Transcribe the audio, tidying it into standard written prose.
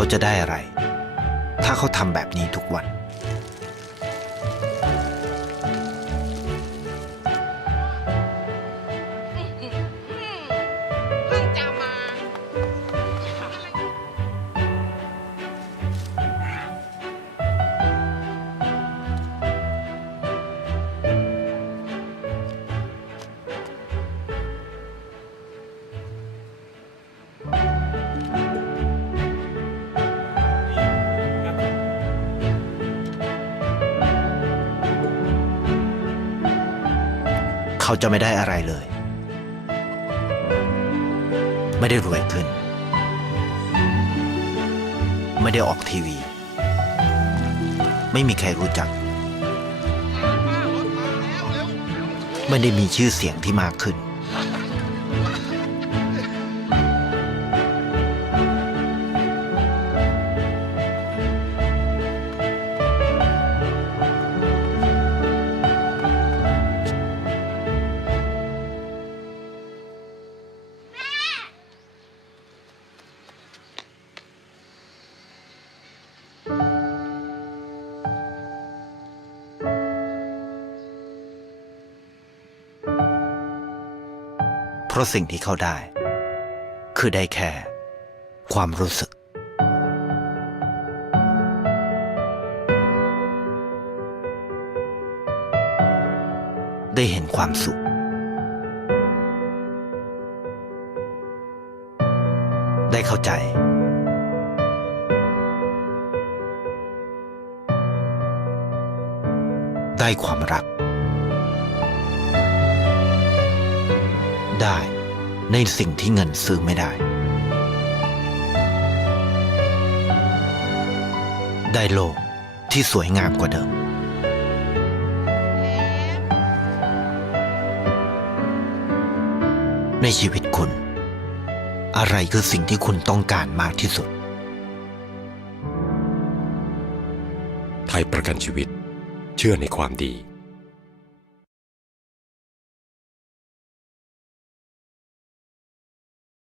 เขาจะได้อะไรถ้าเขาทำแบบนี้ทุกวันเพิ่งจะมา เขาจะไม่ได้อะไรเลย ไม่ได้รวยขึ้น ไม่ได้ออกทีวี ไม่มีใครรู้จัก ไม่ได้มีชื่อเสียงที่มากขึ้น เพราะสิ่งที่เขาได้ คือได้แค่ความรู้สึก ได้เห็นความสุข ได้เข้าใจ ได้ความรัก ได้ในสิ่งที่เงินซื้อไม่ได้ ได้โลกที่สวยงามกว่าเดิม ในชีวิตคุณ อะไรคือสิ่งที่คุณต้องการมากที่สุด ไทยประกันชีวิตเชื่อในความดี